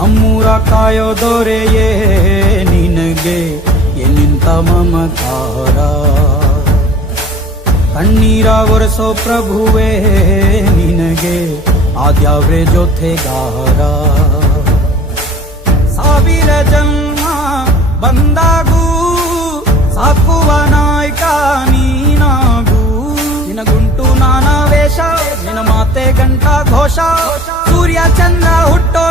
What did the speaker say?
ನಮ್ಮೂರ ಕಾಯೋ ದೊರೆಯೇ ನಿನಗೆ ಎನ್ನಿಂತ ಮಮಕಾರ. ಕಣ್ಣೀರ ಒರೆಸೋ ಪ್ರಭುವೇ ನಿನಗೆ ಆದ್ಯಾವ್ರೆ ಜೊತೆಗಾರ. ಸಾವಿರ ಜನ್ಮ ಬಂದಾಗೂ ಸಾಕುವ ನಾಯಕ ನೀನಾಗೂ. ನಿನಗುಂಟು ನಾನಾ ವೇಷ, ನಿನ ಮಾತೆ ಗಂಟ ಘೋಷ. ಸೂರ್ಯ ಚಂದ್ರ ಹುಟ್ಟೋ